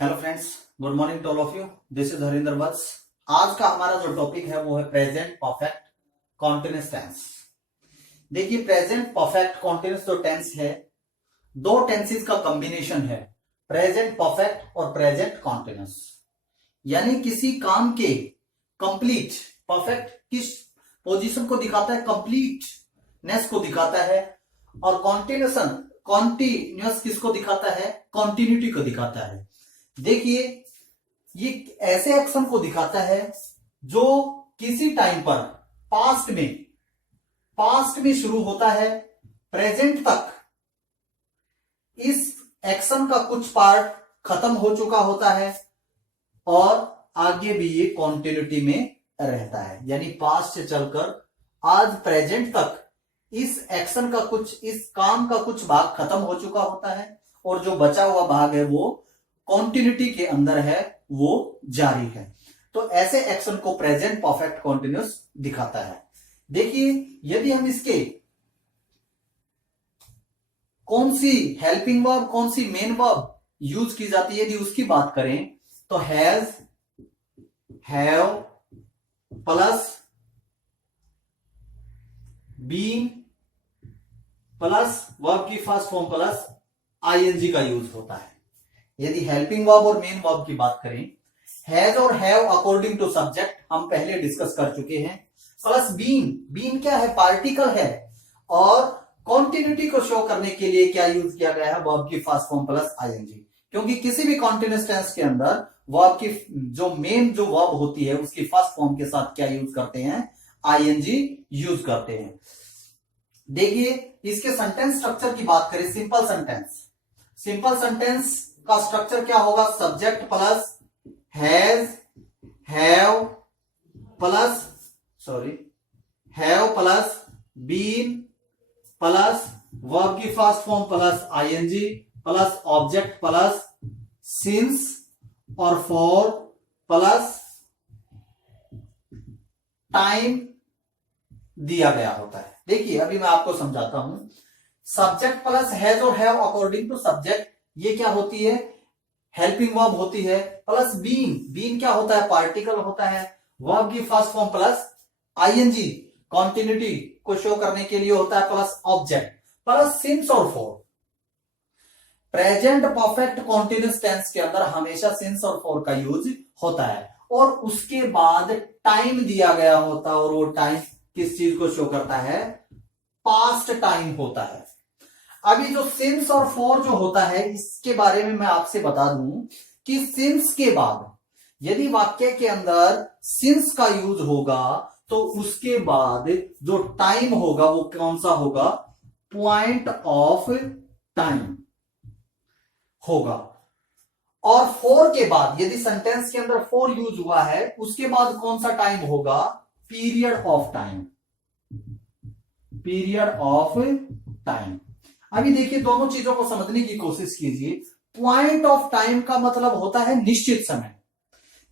Hello friends, good morning to all of you. This is Harinder Vats. आज का हमारा जो टॉपिक है वो है प्रेजेंट परफेक्ट कॉन्टिन्यूअस टेंस। देखिए, प्रेजेंट परफेक्ट कॉन्टिन्यूअस जो टेंस है, दो टेंसेस का कॉम्बिनेशन है, प्रेजेंट परफेक्ट और प्रेजेंट कॉन्टिन्यूअस। यानी किसी काम के कंप्लीट परफेक्ट किस पोजीशन को दिखाता है, कंप्लीटनेस को दिखाता है, और कॉन्टिन्यूअस किसको दिखाता है, कॉन्टिन्यूटी को दिखाता है। देखिए, ये ऐसे एक्शन को दिखाता है जो किसी टाइम पर पास्ट में शुरू होता है, प्रेजेंट तक इस एक्शन का कुछ पार्ट खत्म हो चुका होता है और आगे भी ये कॉन्टिन्यूटी में रहता है। यानी पास्ट से चलकर आज प्रेजेंट तक इस एक्शन का इस काम का कुछ भाग खत्म हो चुका होता है और जो बचा हुआ भाग है वो कॉन्टिन्यूटी के अंदर है, वो जारी है। तो ऐसे एक्शन को प्रेजेंट परफेक्ट कॉन्टिन्यूअस दिखाता है। देखिए, यदि हम इसके कौन सी हेल्पिंग वर्ब, कौन सी मेन वर्ब यूज की जाती है, यदि उसकी बात करें तो has, have plus been plus verb की फर्स्ट फॉर्म प्लस आईएनजी का यूज होता है। यदि हेल्पिंग वर्ब और मेन वर्ब की बात करें, हैज और हैव अकॉर्डिंग टू सब्जेक्ट हम पहले डिस्कस कर चुके हैं, प्लस बीन क्या है, पार्टिकल है, और कॉन्टिन्यूटी को शो करने के लिए क्या यूज किया गया है, वर्ब की फर्स्ट फॉर्म प्लस आईएनजी। क्योंकि किसी भी कॉन्टिन्यूअस टेंस के अंदर वर्ब की जो मेन जो वर्ब होती है उसकी फर्स्ट फॉर्म के साथ क्या यूज करते हैं, आईएनजी यूज करते हैं। देखिए, इसके सेंटेंस स्ट्रक्चर की बात करें, सिंपल सेंटेंस का स्ट्रक्चर क्या होगा, subject plus has, have plus been plus verb की first form plus ING plus object plus since और फॉर प्लस टाइम दिया गया होता है। देखिए, अभी मैं आपको समझाता हूं। सब्जेक्ट प्लस हैज और हैव अकॉर्डिंग टू सब्जेक्ट, ये क्या होती है, हेल्पिंग वर्ब होती है, प्लस बीन क्या होता है, पार्टिकल होता है, वर्ब की first form plus ING continuity को शो करने के लिए होता है, प्लस ऑब्जेक्ट प्लस सिंस और for. Present perfect continuous tense के अंदर हमेशा सिंस और फॉर का यूज होता है, और उसके बाद टाइम दिया गया होता है, और वो टाइम किस चीज को शो करता है, पास्ट टाइम होता है। अभी जो सिंस और फॉर जो होता है, इसके बारे में मैं आपसे बता दूं कि सिंस के बाद यदि वाक्य के अंदर सिंस का यूज होगा तो उसके बाद जो टाइम होगा वो कौन सा होगा, पॉइंट ऑफ टाइम होगा। और फॉर के बाद यदि सेंटेंस के अंदर फॉर यूज हुआ है उसके बाद कौन सा टाइम होगा, पीरियड ऑफ टाइम। अभी देखिए, दोनों चीजों को समझने की कोशिश कीजिए। पॉइंट ऑफ टाइम का मतलब होता है निश्चित समय।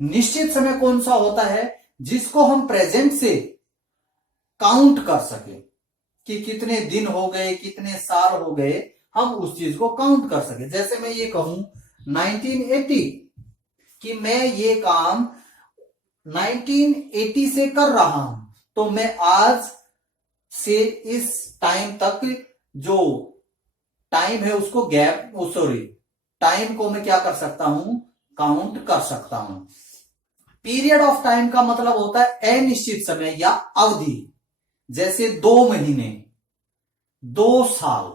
निश्चित समय कौन सा होता है, जिसको हम प्रेजेंट से काउंट कर सके कि कितने दिन हो गए, कितने साल हो गए, हम उस चीज को काउंट कर सके। जैसे मैं ये कहूं 1980 कि मैं ये काम 1980 से कर रहा हूं, तो मैं आज से इस टाइम तक जो टाइम है उसको टाइम को मैं क्या कर सकता हूं, काउंट कर सकता हूं। पीरियड ऑफ टाइम का मतलब होता है अनिश्चित समय या अवधि, जैसे 2 महीने, 2 साल।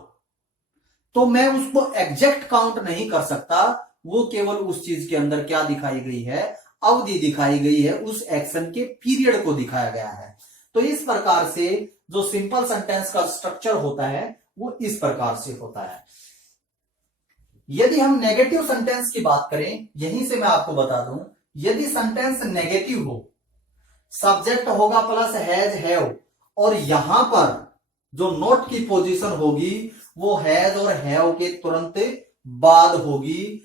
तो मैं उसको एग्जैक्ट काउंट नहीं कर सकता, वो केवल उस चीज के अंदर क्या दिखाई गई है, अवधि दिखाई गई है, उस एक्शन के पीरियड को दिखाया गया है। तो इस प्रकार से जो सिंपल सेंटेंस का स्ट्रक्चर होता है वो इस प्रकार से होता है। यदि हम नेगेटिव सेंटेंस की बात करें, यहीं से मैं आपको बता दूं, यदि सेंटेंस नेगेटिव हो, सब्जेक्ट होगा प्लस हैज, हैव, और यहां पर जो नोट की पोजीशन होगी वो हैज और हैव के तुरंत बाद होगी,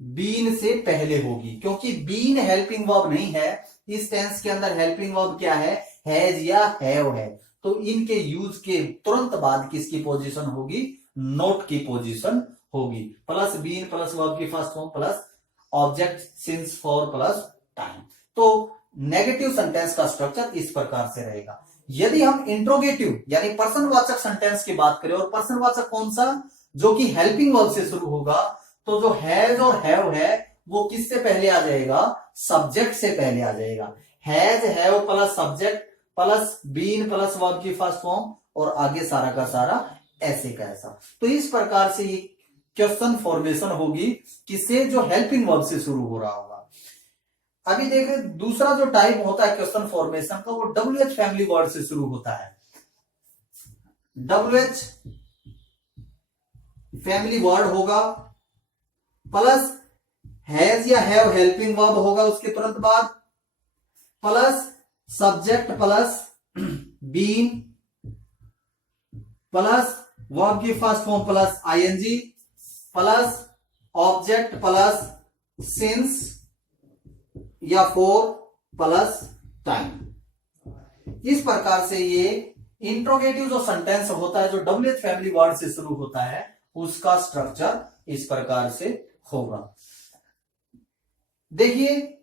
बीन से पहले होगी। क्योंकि बीन हेल्पिंग वर्ब नहीं है, इस टेंस के अंदर हेल्पिंग वर्ब क्या है, हैज या हैव है। तो इनके यूज के तुरंत बाद किसकी पोजीशन होगी, नोट की पोजीशन होगी, प्लस बीन प्लस वर्ब की first form plus object since for plus time. तो नेगेटिव सेंटेंस का स्ट्रक्चर इस प्रकार से रहेगा। यदि हम इंट्रोगेटिव यानी पर्सनवाचक सेंटेंस की बात करें, और पर्सनवाचक कौन सा, जो कि हेल्पिंग वर्ब से शुरू होगा, तो जो हैज और हैव है वो किससे पहले आ जाएगा, सब्जेक्ट से पहले आ जाएगा। Has have plus subject plus been plus verb की फर्स्ट फॉर्म, और आगे सारा का सारा ऐसे का ऐसा। तो इस प्रकार से क्वेश्चन फॉर्मेशन होगी किससे, जो हेल्पिंग वर्ब से शुरू हो रहा होगा। अभी देखें दूसरा जो टाइप होता है क्वेश्चन फॉर्मेशन का, वो WH फैमिली वर्ड से शुरू होता है। WH फैमिली वर्ड होगा प्लस हैज या हैव हेल्पिंग वर्ब होगा उसके तुरंत बाद, plus subject plus been plus verb की first form plus ING plus object plus since या फॉर प्लस टाइम। इस प्रकार से ये इंट्रोगेटिव जो सेंटेंस होता है जो WH फैमिली वर्ड से शुरू होता है उसका स्ट्रक्चर इस प्रकार से होगा। देखिए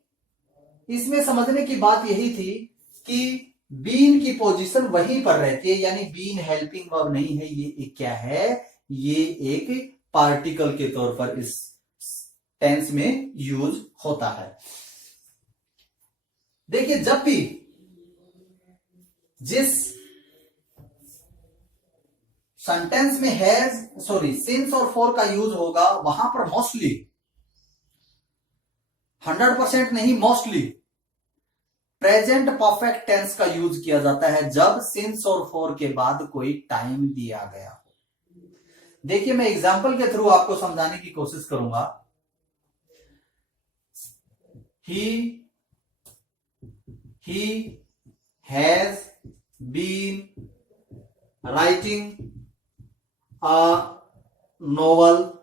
इसमें समझने की बात यही थी कि बीन की पोजीशन वहीं पर रहती है, यानी बीन हेल्पिंग वर्ब नहीं है, ये एक क्या है, ये एक पार्टिकल के तौर पर इस टेंस में यूज होता है। देखिए जब भी जिस सेंटेंस में हैज सिंस और फॉर का यूज होगा वहां पर मोस्टली 100% नहीं, मोस्टली प्रेजेंट परफेक्ट टेंस का यूज किया जाता है जब सिंस और फॉर के बाद कोई टाइम दिया गया हो। देखिए मैं एग्जांपल के थ्रू आपको समझाने की कोशिश करूंगा। he has been writing a novel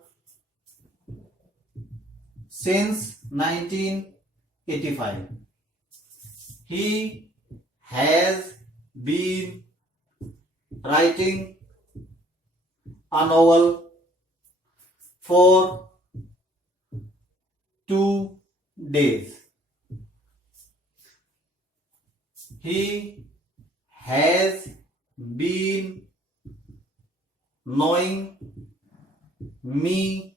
since 1985. He has been writing a novel for 2 days. He has been knowing me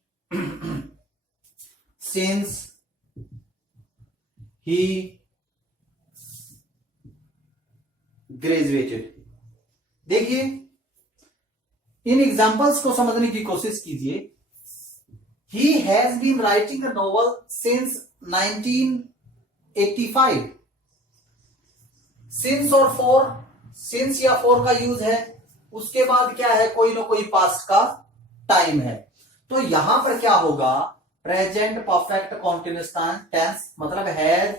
since he graduated. देखिए इन एग्जाम्पल्स को समझने की कोशिश कीजिए। He has been writing a novel since 1985. Since और for, since या for का use है, उसके बाद क्या है, कोई ना कोई पास्ट का टाइम है। तो यहां पर क्या होगा, प्रेजेंट परफेक्ट कॉन्टिन्यूअस टेंस, मतलब हैज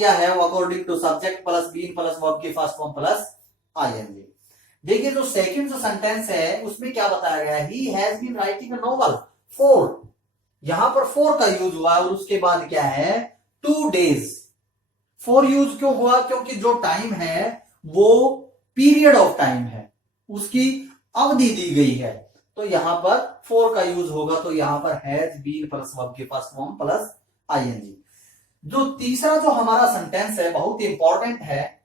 या have according to subject plus been plus verb की फर्स्ट फॉर्म प्लस आईएनजी। देखिए जो सेकंड जो सेंटेंस है उसमें क्या बताया गया है, he has been writing a novel for, यहां पर फॉर का यूज हुआ और उसके बाद क्या है 2 डेज। फॉर यूज क्यों हुआ, क्योंकि जो टाइम है वो पीरियड ऑफ टाइम है, उसकी अवधि दी गई है, तो यहां पर फॉर का यूज होगा। तो यहां पर हैज बीन प्लस वर्ब के फर्स्ट फॉर्म प्लस आईएनजी। जो तीसरा जो हमारा सेंटेंस है बहुत इंपॉर्टेंट है,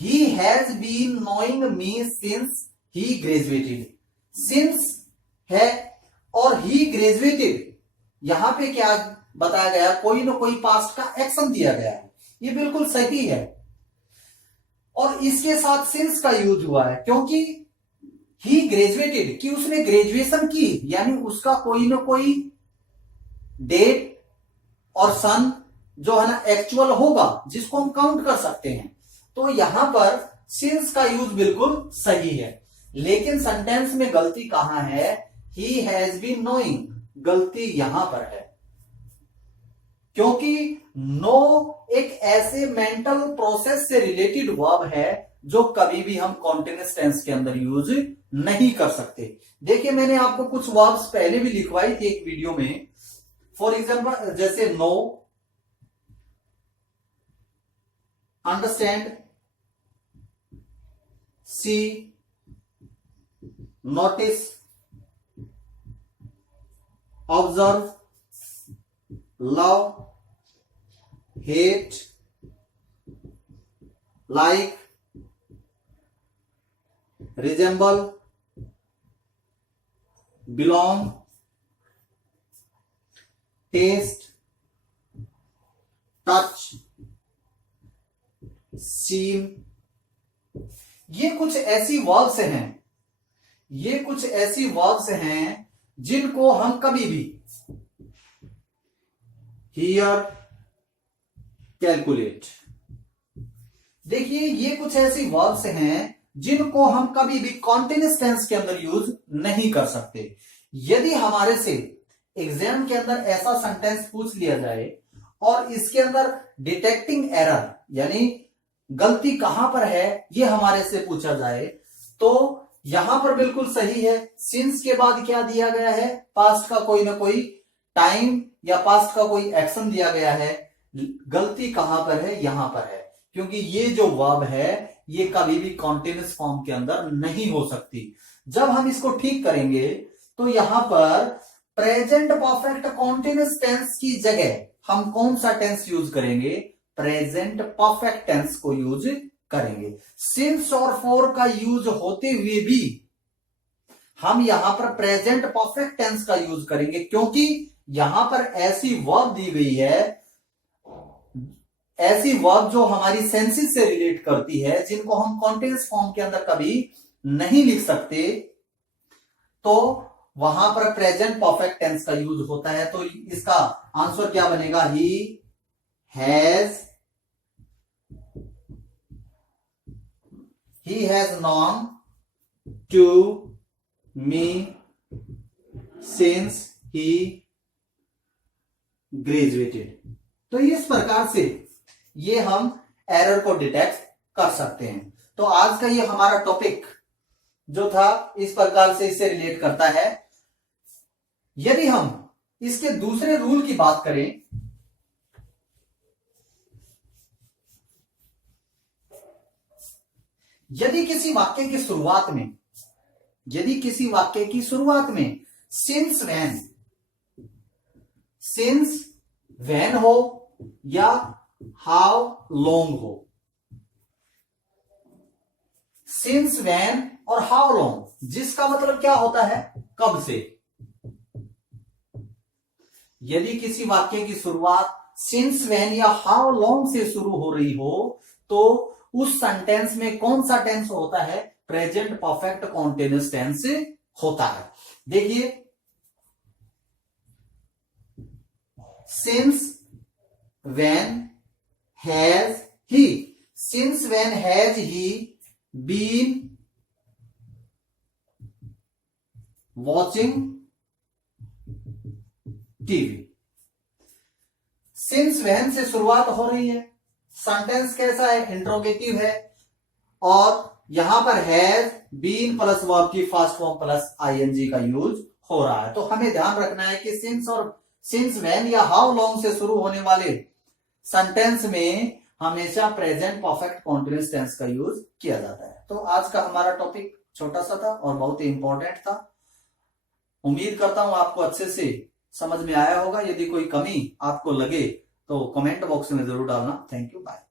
he has been knowing me since he graduated. Since है और ही ग्रेजुएटेड, यहां पे क्या बताया गया, कोई ना कोई पास्ट का एक्शन दिया गया है, ये बिल्कुल सही है। और इसके साथ सिंस का यूज हुआ है क्योंकि ही ग्रेजुएटेड, कि उसने ग्रेजुएशन की, यानी उसका कोई ना कोई डेट और सन जो है ना एक्चुअल होगा जिसको हम काउंट कर सकते हैं। तो यहां पर सिंस का यूज बिल्कुल सही है, लेकिन सेंटेंस में गलती कहां है, ही हैज बीन नोइंग, गलती यहां पर है क्योंकि नो एक ऐसे मेंटल प्रोसेस से रिलेटेड वर्ब है जो कभी भी हम कॉन्टिन्यूअस टेंस के अंदर यूज नहीं कर सकते। देखिए मैंने आपको कुछ वर्ब्स पहले भी लिखवाई थी एक वीडियो में, फॉर एग्जांपल जैसे know, understand, see, notice, observe, love, hate, like, resemble, belong, taste, touch, seem. ये कुछ ऐसी वर्ब्स हैं, ये कुछ ऐसी वर्ब्स हैं जिनको हम कभी भी हियर, कैलकुलेट, देखिए ये कुछ ऐसी वर्ब्स हैं जिनको हम कभी भी कॉन्टिन्यूअस टेंस के अंदर यूज नहीं कर सकते। यदि हमारे से एग्जाम के अंदर ऐसा सेंटेंस पूछ लिया जाए और इसके अंदर डिटेक्टिंग एरर यानी गलती कहां पर है ये हमारे से पूछा जाए, तो यहां पर बिल्कुल सही है। सिंस के बाद क्या दिया गया है, पास्ट का कोई ना कोई टाइम या पास्ट का कोई एक्शन दिया गया है। गलती कहां पर है, यहां पर है, क्योंकि ये जो वर्ब है ये कभी भी कॉन्टिन्यूअस फॉर्म के अंदर नहीं हो सकती। जब हम इसको ठीक करेंगे तो यहां पर प्रेजेंट परफेक्ट कॉन्टिन्यूअस टेंस की जगह हम कौन सा टेंस यूज करेंगे, प्रेजेंट परफेक्ट टेंस को यूज करेंगे। सिंस और फॉर का यूज होते हुए भी हम यहां पर प्रेजेंट परफेक्ट टेंस का यूज करेंगे, क्योंकि यहां पर ऐसी वर्ब दी गई है, ऐसी वर्ब जो हमारी सेंसेस से रिलेट करती है, जिनको हम कॉन्टिन्यूअस फॉर्म के अंदर कभी नहीं लिख सकते, तो वहां पर प्रेजेंट परफेक्ट टेंस का यूज होता है। तो इसका आंसर क्या बनेगा, he has known to me since he graduated. तो इस प्रकार से ये हम एरर को डिटेक्ट कर सकते हैं। तो आज का ये हमारा टॉपिक जो था इस प्रकार से इससे रिलेट करता है। यदि हम इसके दूसरे रूल की बात करें, यदि किसी वाक्य की शुरुआत में सिंस व्हेन हो या हाउ लॉन्ग हो, सिंस व्हेन और हाउ लॉन्ग, जिसका मतलब क्या होता है, कब से। यदि किसी वाक्य की शुरुआत सिंस व्हेन या हाउ लॉन्ग से शुरू हो रही हो तो उस सेंटेंस में कौन सा टेंस होता है, प्रेजेंट परफेक्ट कॉन्टिन्यूअस टेंस होता है। देखिए, since when has he, since when has he been watching TV. Since when से शुरुआत हो रही है, सेंटेंस कैसा है, इंट्रोगेटिव है, और यहां पर हैज बीन प्लस वर्ब की फर्स्ट फॉर्म प्लस आईएनजी का यूज हो रहा है। तो हमें ध्यान रखना है कि सिंस व्हेन या हाउ लॉन्ग से शुरू होने वाले सेंटेंस में हमेशा प्रेजेंट परफेक्ट कॉन्टिन्यूअस टेंस का यूज किया जाता है। तो आज का हमारा टॉपिक छोटा सा था और बहुत ही इंपॉर्टेंट था। उम्मीद करता हूं आपको अच्छे से समझ में आया होगा। यदि कोई कमी आपको लगे तो कमेंट बॉक्स में जरूर डालना। Thank you, bye.